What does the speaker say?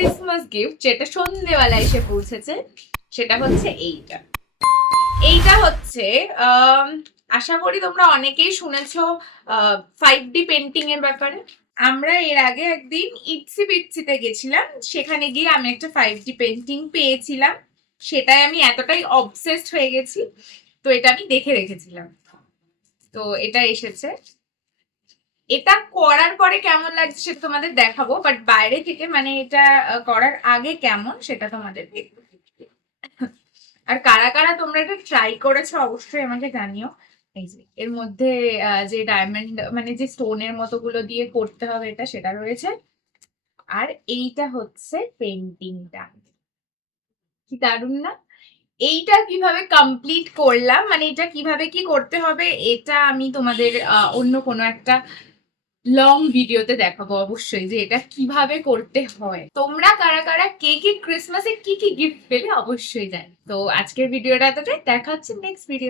Christmas gift যেটা সন্ধ্যেবেলা এসে পৌঁছেছে সেটা হচ্ছে এইটা। এইটা হচ্ছে আশা করি তোমরা অনেকেই শুনেছো 5D পেন্টিং এর ব্যাপারে। আমরা এর আগে একদিন ইটসি বিটসিতে গেছিলাম, সেখানে গিয়ে আমি একটা 5D পেন্টিং পেয়েছিলাম, সেটাই আমি এতটাই অবসেসড হয়ে গেছি, তো এটা আমি দেখে রেখেছিলাম। তো এটা এসেছে, এটা করার পরে কেমন লাগছে সেটা তোমাদের দেখাবো, বাট বাইরে থেকে মানে এটা করার আগে কেমন সেটা তোমাদের দেখবো। আর কারা কারা তোমরা এটা ট্রাই করেছো অবশ্যই আমাকে জানিও। এই যে এর মধ্যে যে ডায়মন্ড মানে যে স্টোনের মতো গুলো দিয়ে করতে হবে এটা, সেটা রয়েছে। আর এইটা হচ্ছে পেন্টিংটা, কি দারুণ না? এইটা কিভাবে কমপ্লিট করলাম, মানে এটা কিভাবে কি করতে হবে, এটা আমি তোমাদের অন্য কোনো একটা লং ভিডিওতে দেখাবো অবশ্যই, যে এটা কিভাবে করতে হয়। তোমরা কারা কারা কে কি ক্রিসমাসে কি কি গিফট পেলে অবশ্যই জানি। তো আজকের ভিডিওটা এতটাই, দেখা হচ্ছে নেক্সট ভিডিও।